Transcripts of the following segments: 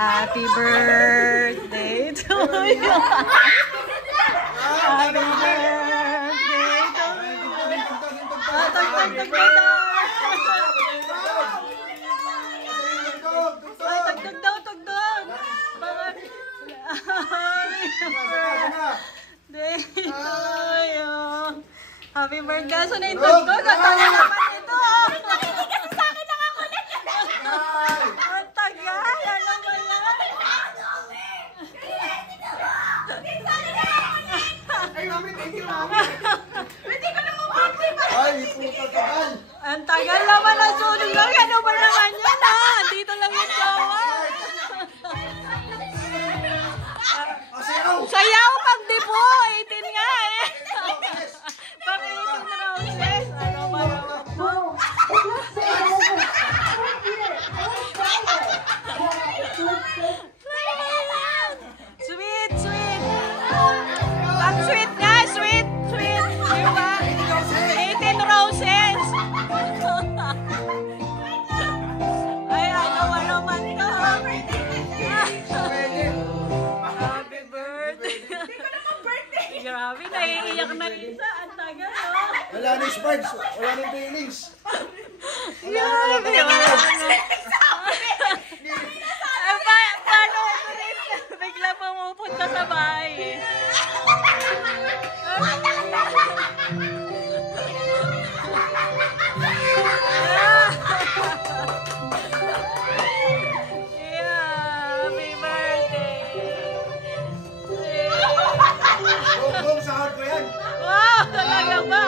Happy birthday to you. Happy birthday to you. Tugtog daw, tugtog. Happy birthday. So na yung tugtog. Ang tagal naman ito. Nakinig kasi sa akin nakakulit. Ang tagal. Ano ba yan? Ay, mami, thank you, mami. Hindi ko na mabagay pa. Ay, puta tagal. Ang tagal naman ang sunog lang. Ano ba naman yan ha? Dito lang yung jowa. Sayaw pag di po. 18 nga eh. Pag 18 roses. Ano ba naman po? Sweet, sweet. Ang sweet nga, sweet, sweet. Diba? 18 roses. Ay, ano ba naman to? Happy birthday. Grabe, naiiyak na isa. Ang tagal, oh. Wala na yung sparks. Wala na yung feelings. Grabe, paano ito rin? Bigla pumupunta sa bahay eh. Happy birthday. Bong, sa heart ko yan. Wow, talaga ba?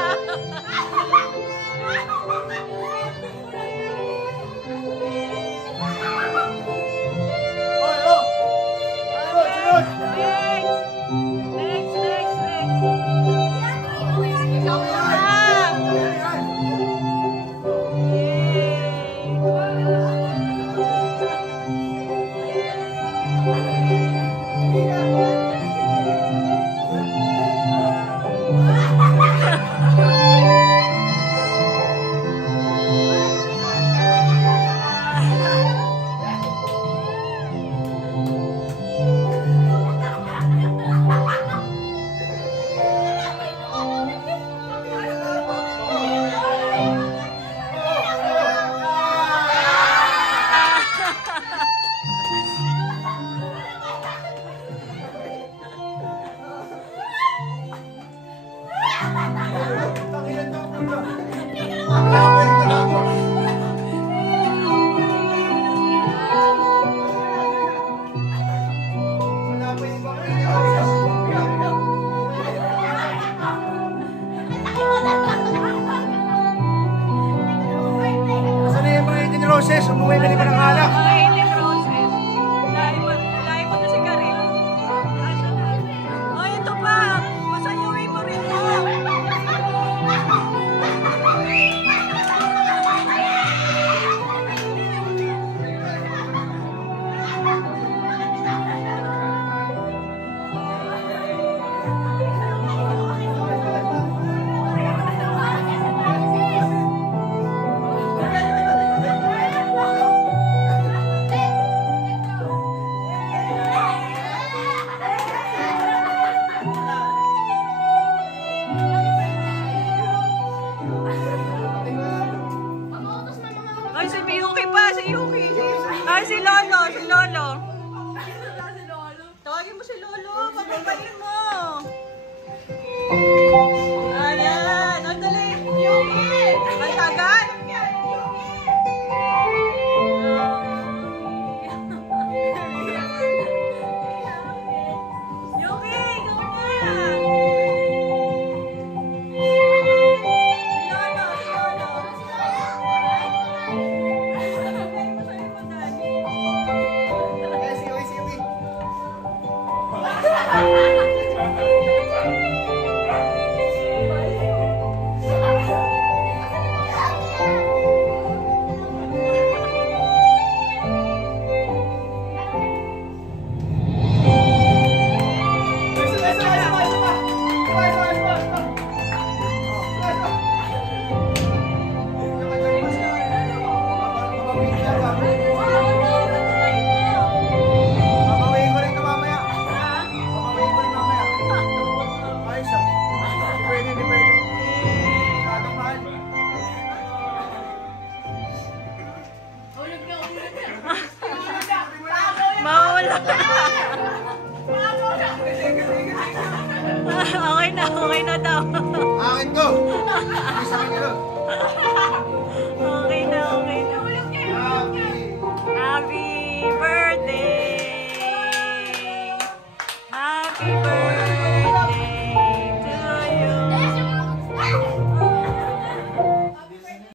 Oy, oh. Sunod, sunod. Next. Ikaw na. Saan na yung mga 18 roses? Umuwi na naman ang alak. Ay, hindi roses. Lahi mo na si Karil. Ay, ito pa. Masayuin mo rin mo. Ay, si Yuki pa, si Yuki. Ay, si Lolo, si Lolo. Tawagin mo si Lolo, papapain mo. Ayan, ang dali. Yuki! Ang tagal. Yuki, ikaw na. Okay na daw. Akin to. Hindi sa kanya to.